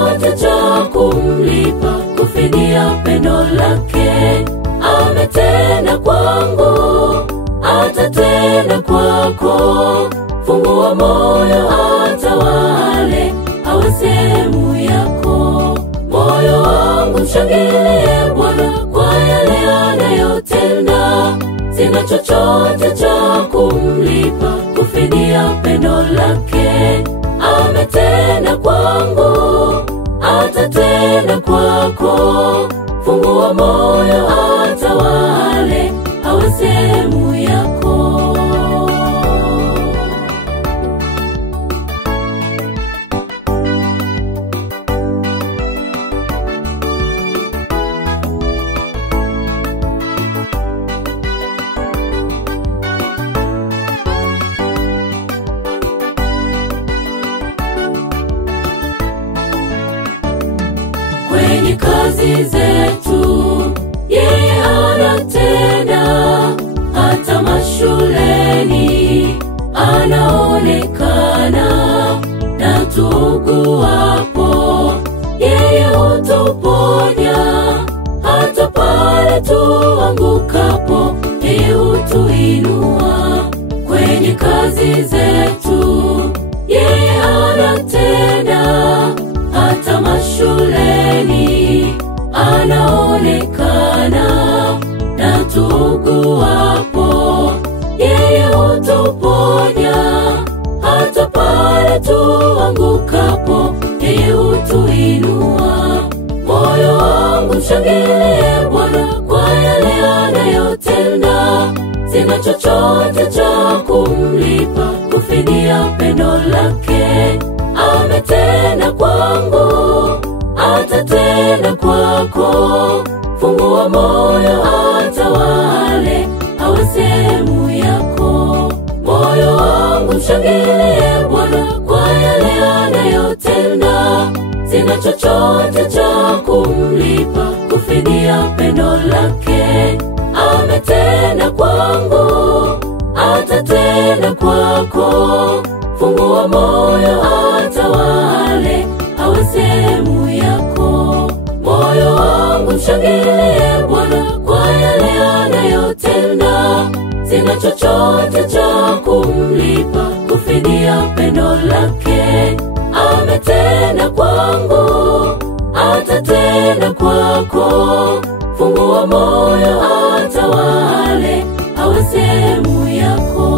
chochote cha kumlipa, kufidia pendo lake. Ametenda kwangu, atatenda kwako. Fungua moyo atawale, awe sehemu yako. Moyo wangu mshangilie Bwana kwa yale anayotenda. Sina chochote cha kumlipa, kufidia pendo lake. Ametenda kwangu, atatenda kwako. Fungua moyo atawale, awe sehemu yako. Kwenye kazi zetu yeye anatenda, hata mashuleni anaonekana. Na tuuguapo yeye hutuponya, hata pale tuangukapo yeye hutuinua. Kwenye kazi zetu yeye anatenda, hata mashuleni anaonekana. Na tuuguapo yeye hutuponya, hata pale tuangukapo yeye hutuinua. Moyo wangu mshangilie Bwana kwa yale anayotenda. Sina chochote cha kumlipa, kufidia pendo lake. Ametenda kwangu, atatenda kwako. Fungua moyo atawale, awe sehemu yako. Moyo wangu mshangilie Bwana kwa yale anayotenda. Sina chochote cha kumlipa, kufidia pendo lake. Ametenda kwangu, atatenda kwako. Fungua moyo atawale, awe sehemu yako. Moyo wangu mshangilie Bwana kwa yale anayotenda. Sina chochote cha kumlipa, kufidia pendo lake. Ametenda kwangu, atatenda kwako. Fungua moyo atawale, awe sehemu yako.